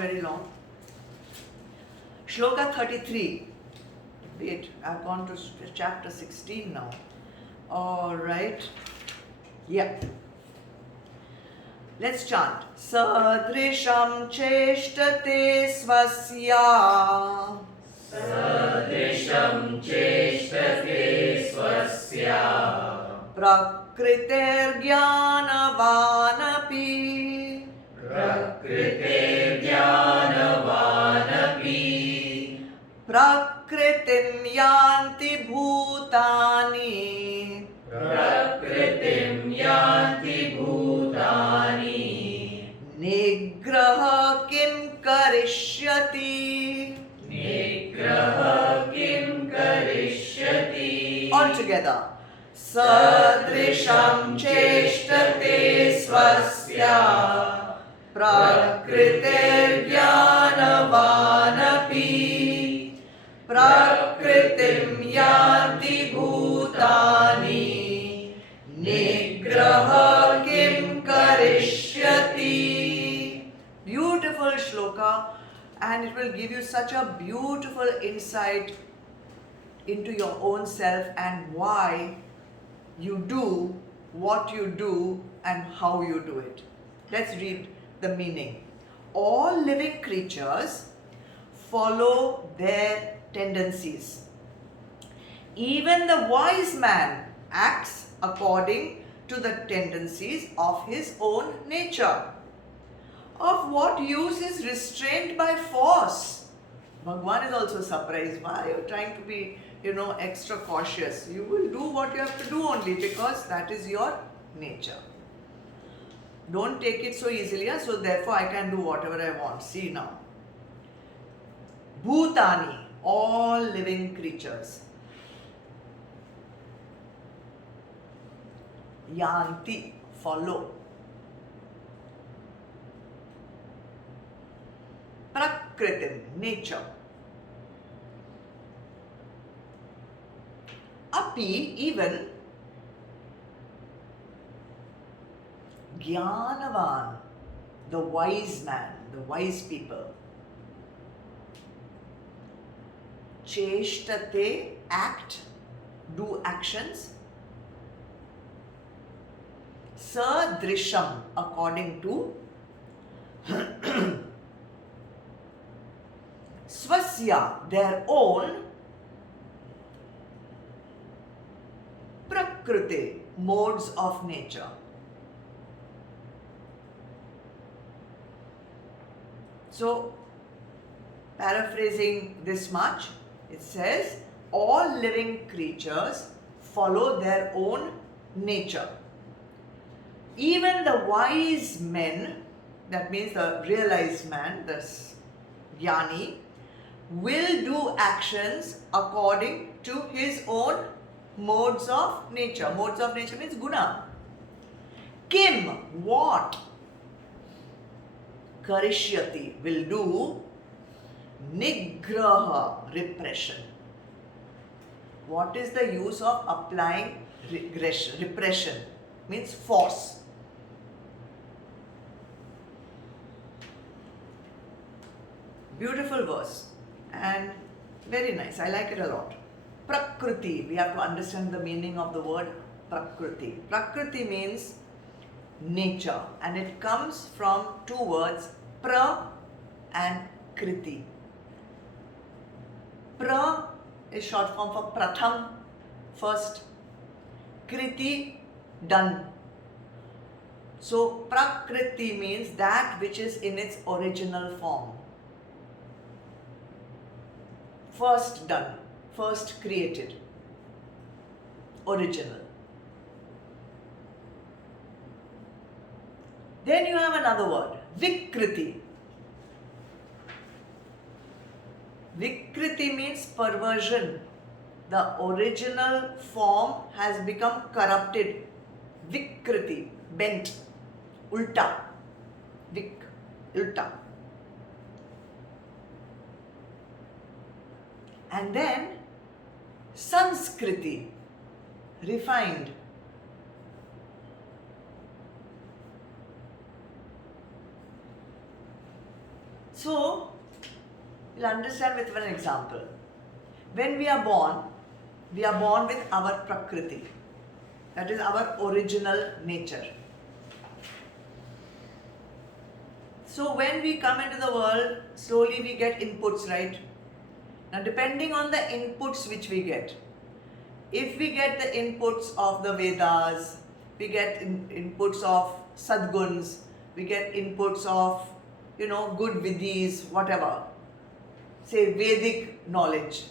very long. Shloka 33. Wait, I've gone to chapter 16 now. All right. Yeah. Let's chant. Sadrisham cheshtate swasya. Sadrisham cheshtate swasya. Prakritirjnanavanapi. Prakritirjnanavanapi. Prakritim yanti bhutani. Prakritim yanti bhutani. Nigraha kim karishyati. Nigraha kim karishyati. All together. Sadrisham cheshtate swasya. Prakritirjnanavanapi. Prakritim yanti bhutani. Nigraha kim karishyati. Beautiful shloka, and it will give you such a beautiful insight into your own self and why you do what you do and how you do it. Let's read the meaning. All living creatures follow their tendencies. Even the wise man acts according to the tendencies of his own nature. Of what use is restraint by force? Bhagwan is also surprised. Why are you trying to be, extra cautious? You will do what you have to do only because that is your nature. Don't take it so easily, so therefore I can do whatever I want. See now. Bhutani, all living creatures. Yanti, follow. Prakritim, nature. Api, even. Jnanavan, the wise man, the wise people. Cheshtate, act, do actions. Sadrisham, according to. Swasya, their own. Prakriti, modes of nature. So, paraphrasing this much, it says, all living creatures follow their own nature. Even the wise men, that means the realized man, the jnani, will do actions according to his own modes of nature. Modes of nature means guna. Kim, what? Karishyati, will do. Nigraha, repression. What is the use of applying repression? Means force. Beautiful verse and very nice. I like it a lot. Prakriti. We have to understand the meaning of the word Prakriti. Prakriti means nature, and it comes from two words, pra and kriti. Pra is short form for pratham, first. Kriti, done. So Prakriti means that which is in its original form. First done, first created, original. Then you have another word, Vikriti. Vikriti means perversion. The original form has become corrupted. Vikriti, bent, ulta, vik, ulta. And then Sanskriti, refined. So, you'll understand with one example. When we are born with our Prakriti. That is our original nature. So when we come into the world, slowly we get inputs, right? Now depending on the inputs which we get, if we get the inputs of the Vedas, we get inputs of Sadguns, we get inputs of, good Vidhis, whatever, say Vedic knowledge,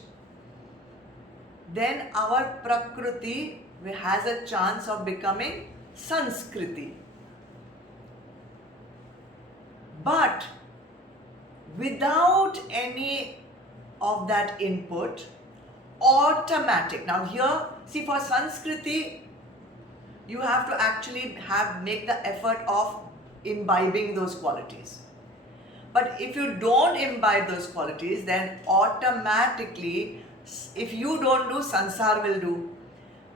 then our Prakriti has a chance of becoming Sanskriti. But without any of that input, automatic. Now here, see, for Sanskriti, you have to actually make the effort of imbibing those qualities. But if you don't imbibe those qualities, then automatically, if you don't do, Sansar will do.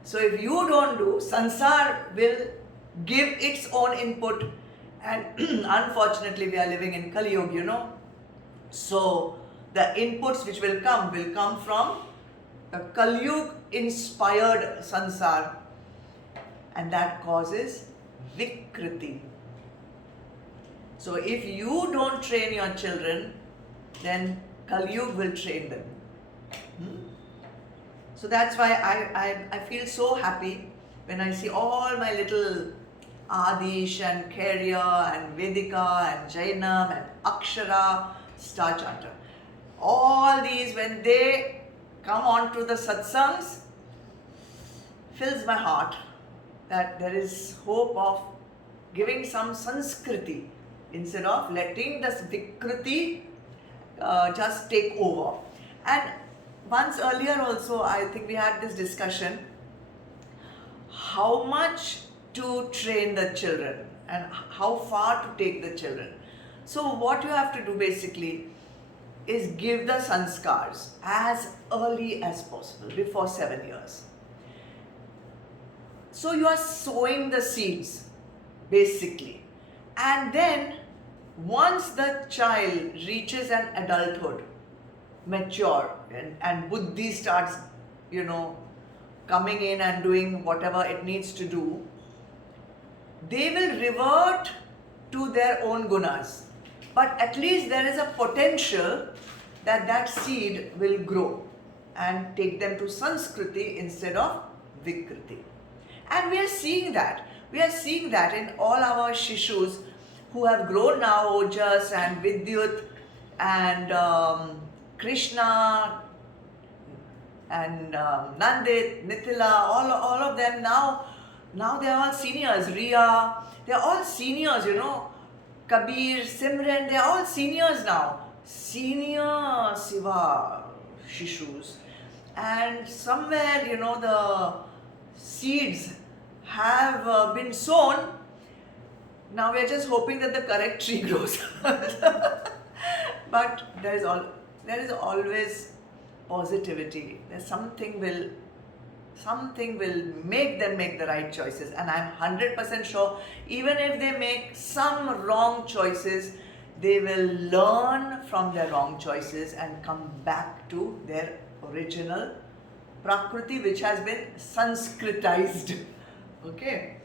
So if you don't do, Sansar will give its own input. And unfortunately, we are living in Kali Yuga, So the inputs which will come from the Kali Yuga inspired Sansar. And that causes Vikriti. So if you don't train your children, then Kali Yuga will train them. So that's why I feel so happy when I see all my little Adish and Kerya and Vedika and Jainam and Akshara Star Charter. All these, when they come on to the satsangs, fills my heart that there is hope of giving some Sanskriti instead of letting the Vikriti just take over. And once earlier also, I think we had this discussion, how much to train the children and how far to take the children. So what you have to do basically is give the sanskars as early as possible, before 7 years. So you are sowing the seeds basically, and then once the child reaches an adulthood, mature, and buddhi starts, coming in and doing whatever it needs to do, they will revert to their own gunas. But at least there is a potential that seed will grow and take them to Sanskriti instead of Vikriti. And we are seeing that. We are seeing that in all our Shishus who have grown now, Ojas and Vidyut and Krishna and Nandit, Nitila, all of them now they are all seniors. Riya, they are all seniors, Kabir, Simran, they are all seniors now. Senior Siva Shishus. And somewhere, the seeds have been sown. Now we are just hoping that the correct tree grows. But there is always positivity. Something will make them make the right choices, and I'm 100% sure even if they make some wrong choices, they will learn from their wrong choices and come back to their original Prakriti, which has been Sanskritized. Okay,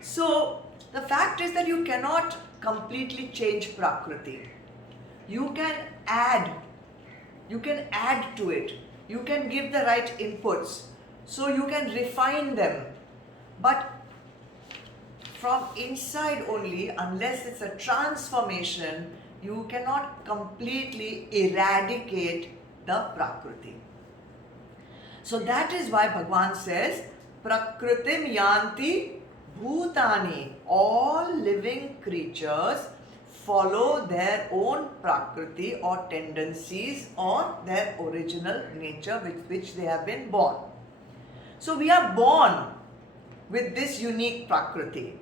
so the fact is that you cannot completely change Prakriti. You can add to it. You can give the right inputs. So you can refine them. But from inside only, unless it's a transformation, you cannot completely eradicate the Prakriti. So that is why Bhagavan says, Prakritim yanti bhutani. All living creatures follow their own Prakriti or tendencies or their original nature with which they have been born. So we are born with this unique Prakriti.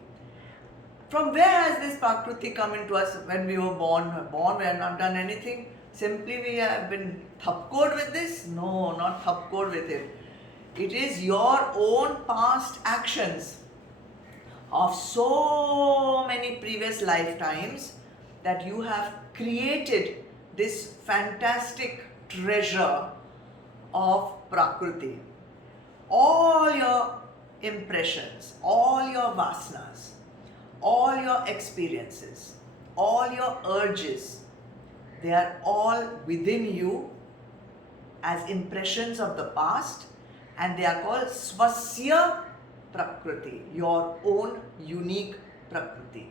From where has this Prakriti come into us when we were born? We have not done anything. Simply we have been thapkod with this? No, not thapkod with it. It is your own past actions of so many previous lifetimes that you have created this fantastic treasure of Prakriti. All your impressions, all your vasanas, all your experiences, all your urges, they are all within you as impressions of the past, and they are called Swasya Prakriti, your own unique Prakriti.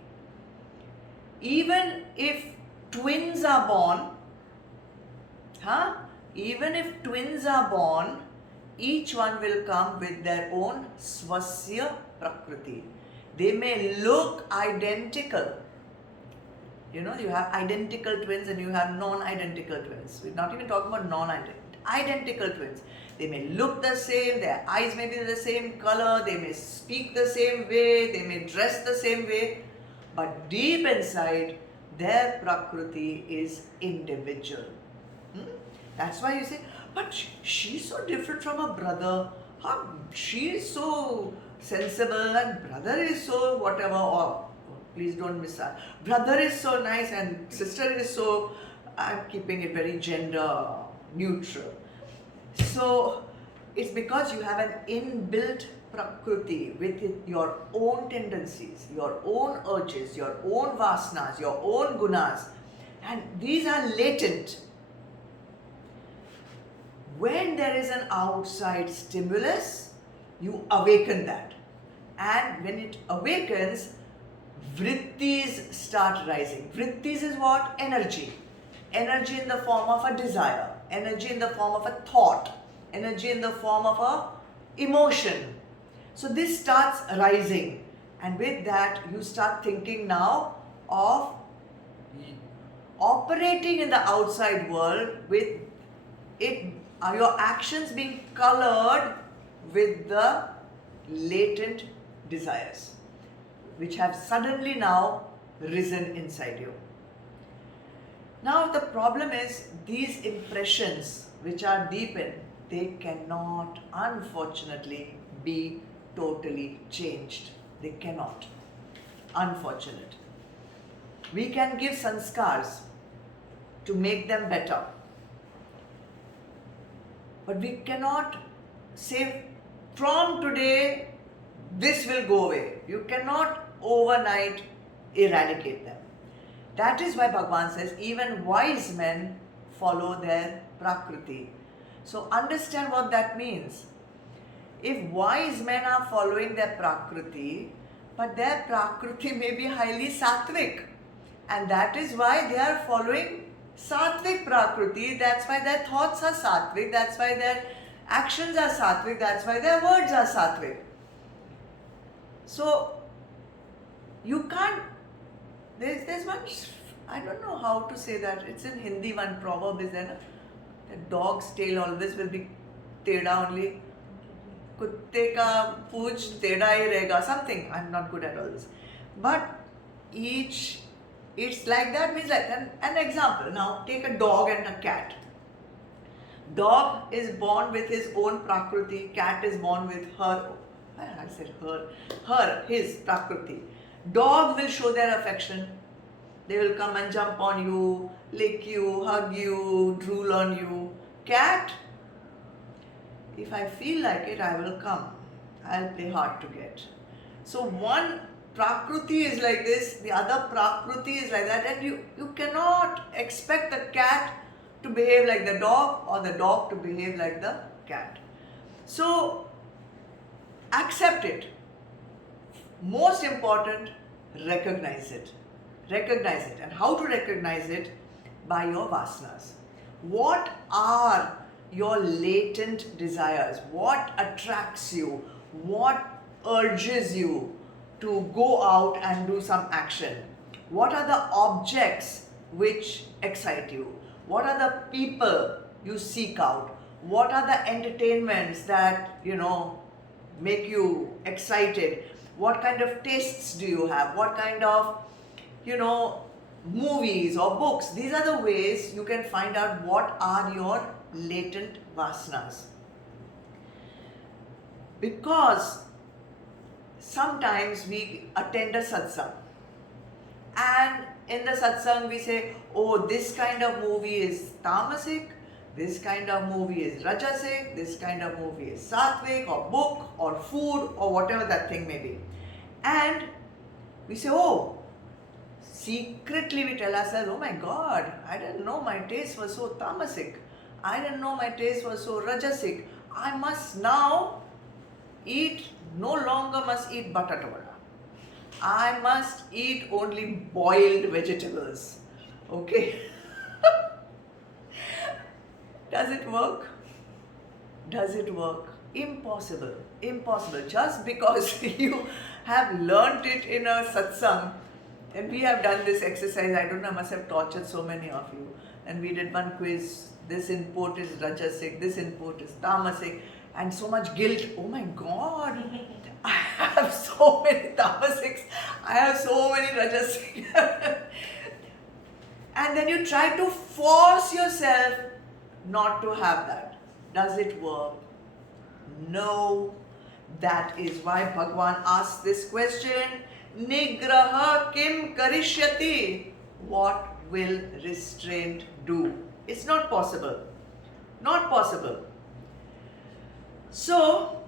Even if twins are born, even if twins are born, each one will come with their own Swasya Prakriti. They may look identical. You know, you have identical twins and you have non-identical twins. We're not even talking about non-identical twins. They may look the same, their eyes may be the same color, they may speak the same way, they may dress the same way, but deep inside, their Prakriti is individual. That's why you say, but she's so different from her brother. She is so sensible and brother is so whatever, or please don't miss that. Brother is so nice and sister is so, I'm keeping it very gender neutral. So it's because you have an inbuilt Prakriti with your own tendencies, your own urges, your own vasanas, your own gunas, and these are latent. When there is an outside stimulus, you awaken that. And when it awakens, vrittis start rising. Vrittis is what? Energy. Energy in the form of a desire, energy in the form of a thought, energy in the form of a emotion. So this starts rising, and with that you start thinking now of operating in the outside world with it, your actions being colored with the latent desires which have suddenly now risen inside you. Now the problem is these impressions which are deepened, they cannot unfortunately be totally changed. They cannot. Unfortunate. We can give sanskars to make them better. But we cannot say from today this will go away. You cannot overnight eradicate them. That is why Bhagavan says even wise men follow their Prakriti. So understand what that means. If wise men are following their Prakriti, but their Prakriti may be highly sattvic, and that is why they are following sattvic Prakriti, that's why their thoughts are sattvic, that's why their actions are sattvic, that's why their words are sattvic. So you can't, there's one, I don't know how to say that, it's in Hindi, one proverb is there, the dog's tail always will be teda only, kutte ka pooch teda hi rahega, something, I'm not good at all this. But it's like that, means like an example. Now take a dog and a cat. Dog is born with his own Prakriti, cat is born with his Prakriti. Dog will show their affection. They will come and jump on you, lick you, hug you, drool on you. Cat, if I feel like it, I will come. I'll play hard to get. So one Prakriti is like this, the other Prakriti is like that, and you cannot expect the cat to behave like the dog or the dog to behave like the cat. So accept it. Most important, recognize it. Recognize it. And how to recognize it? By your vasanas. What are your latent desires? What attracts you? What urges you to go out and do some action? What are the objects which excite you? What are the people you seek out? What are the entertainments that, make you excited? What kind of tastes do you have? What kind of, movies or books? These are the ways you can find out what are your latent vasanas. Because sometimes we attend a satsang and in the satsang we say, oh, this kind of movie is tamasic, this kind of movie is rajasic, this kind of movie is sattvic, or book, or food, or whatever that thing may be. And we say, oh, secretly we tell ourselves, oh my God, I didn't know my taste was so tamasic. I didn't know my taste was so rajasic. I must now no longer must eat batata vada. I must eat only boiled vegetables. Okay? Does it work? Does it work? Impossible. Impossible. Just because you have learnt it in a satsang, and we have done this exercise, I don't know, I must have tortured so many of you. And we did one quiz, this input is rajasic, this input is tamasic, and so much guilt. Oh my God, I have so many tamasics, I have so many rajasic. And then you try to force yourself not to have that. Does it work? No. That is why Bhagwan asks this question, Nigraha kim karishyati? What will restraint do? It's not possible. Not possible. So,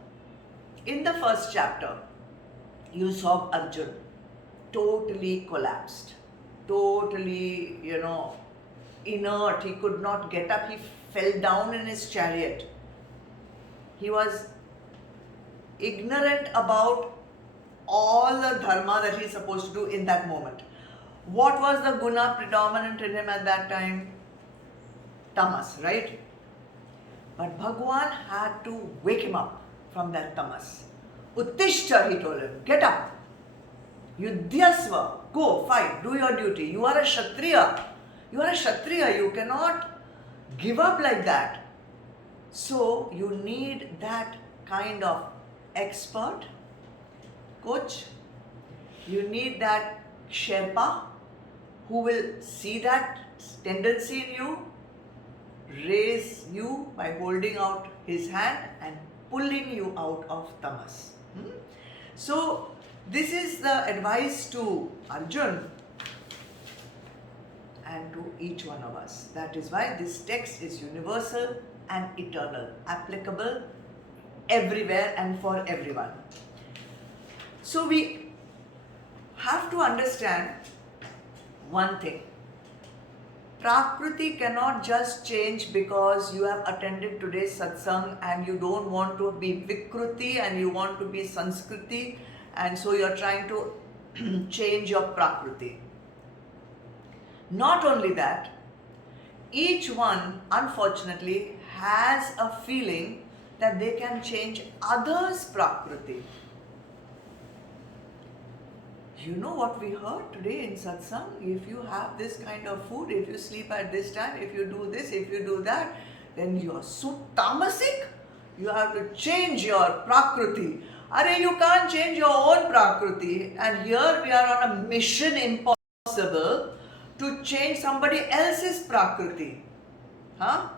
in the first chapter, you saw Arjun totally collapsed, totally, inert. He could not get up. He fell down in his chariot. He was ignorant about all the dharma that he's supposed to do in that moment. What was the guna predominant in him at that time? Tamas, right? But Bhagwan had to wake him up from that tamas. Uttishta, he told him, get up. Yudhyasva, go, fight, do your duty. You are a Kshatriya. You are a Kshatriya. You cannot give up like that. So you need that kind of expert, coach. You need that Sherpa who will see that tendency in you, raise you by holding out his hand and pulling you out of tamas. So this is the advice to Arjun and to each one of us. That is why this text is universal and eternal, applicable everywhere and for everyone. So we have to understand one thing. Prakriti cannot just change because you have attended today's satsang and you don't want to be Vikruti and you want to be Sanskriti, and so you're trying to change your Prakriti. Not only that, each one unfortunately has a feeling that they can change others' Prakriti. You know what we heard today in satsang? If you have this kind of food, if you sleep at this time, if you do this, if you do that, then you are so tamasic. You have to change your Prakriti. Arey, you can't change your own Prakriti. And here we are on a mission impossible to change somebody else's Prakriti. Huh?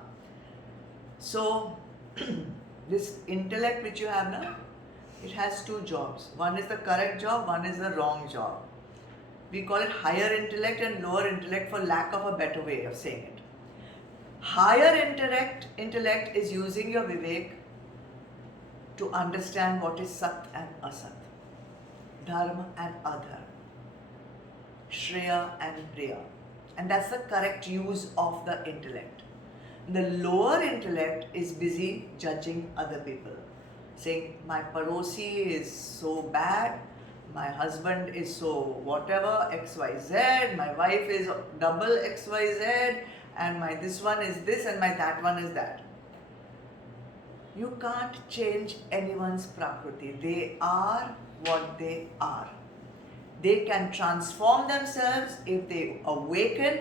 So, this intellect which you have now, it has two jobs. One is the correct job, one is the wrong job. We call it higher intellect and lower intellect for lack of a better way of saying it. Higher intellect is using your vivek to understand what is sat and asat, dharma and adharma, shreya and priya. And that's the correct use of the intellect. The lower intellect is busy judging other people, saying my parosi is so bad, my husband is so whatever, XYZ, my wife is double XYZ, and my this one is this and my that one is that. You can't change anyone's Prakriti. They are what they are. They can transform themselves if they awaken,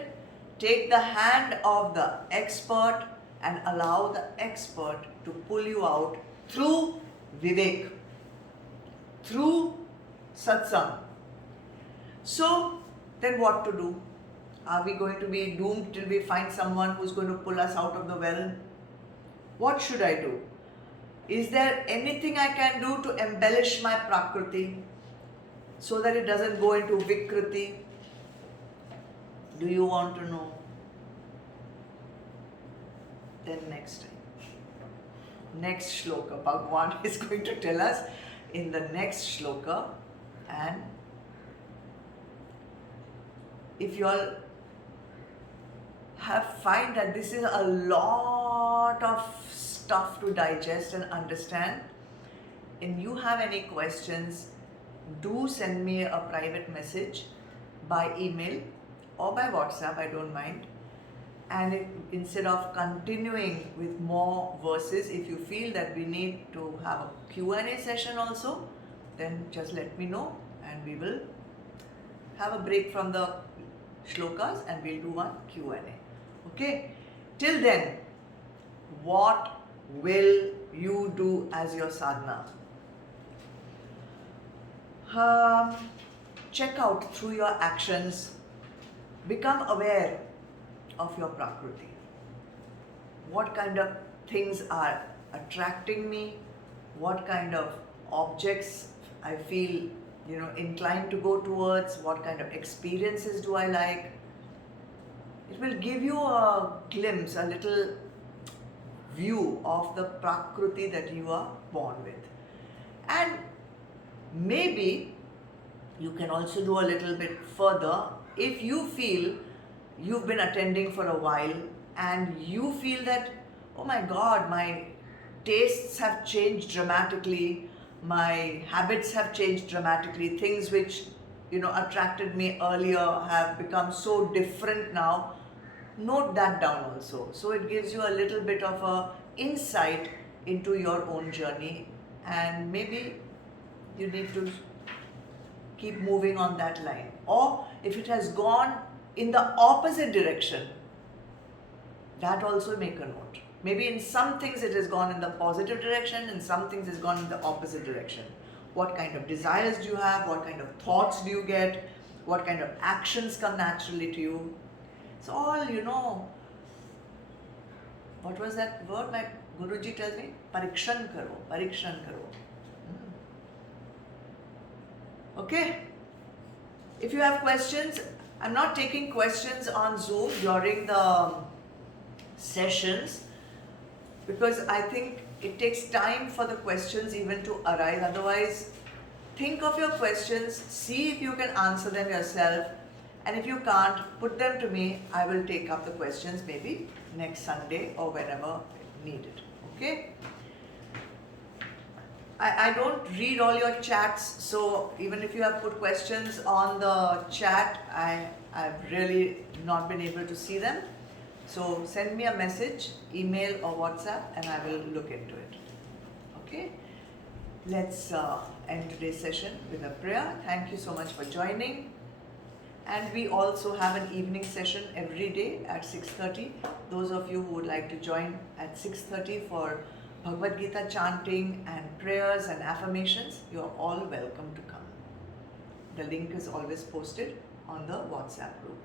take the hand of the expert and allow the expert to pull you out through Vivek, through satsang. So, then what to do? Are we going to be doomed till we find someone who's going to pull us out of the well? What should I do? Is there anything I can do to embellish my Prakriti so that it doesn't go into Vikriti? Do you want to know? Then next time. Next shloka, Bhagwan is going to tell us in the next shloka. And if you all find that this is a lot of stuff to digest and understand, and you have any questions, do send me a private message by email or by WhatsApp, I don't mind. And instead of continuing with more verses, if you feel that we need to have a Q&A session also, then just let me know and we will have a break from the shlokas and we'll do one Q&A. Okay? Till then, what will you do as your sadhana? Check out through your actions, become aware of your Prakriti. What kind of things are attracting me? What kind of objects I feel, inclined to go towards? What kind of experiences do I like? It will give you a glimpse, a little view of the Prakriti that you are born with. And maybe you can also do a little bit further if you feel you've been attending for a while and you feel that, oh my God, my tastes have changed dramatically, my habits have changed dramatically, things which attracted me earlier have become so different now. Note that down also. So it gives you a little bit of a insight into your own journey, and maybe you need to keep moving on that line. Or if it has gone in the opposite direction, that also make a note. Maybe in some things it has gone in the positive direction, in some things it's gone in the opposite direction. What kind of desires do you have? What kind of thoughts do you get? What kind of actions come naturally to you? It's all, what was that word my Guruji tells me? Parikshan karo, parikshan karo. Okay? If you have questions, I'm not taking questions on Zoom during the sessions because I think it takes time for the questions even to arise. Otherwise, think of your questions, see if you can answer them yourself, and if you can't, put them to me. I will take up the questions maybe next Sunday or whenever needed. Okay? I don't read all your chats, so even if you have put questions on the chat, I've really not been able to see them. So send me a message, email or WhatsApp, and I will look into it. Okay? Let's end today's session with a prayer. Thank you so much for joining. And we also have an evening session every day at 6:30. Those of you who would like to join at 6:30 for Bhagavad Gita chanting and prayers and affirmations, you are all welcome to come. The link is always posted on the WhatsApp group.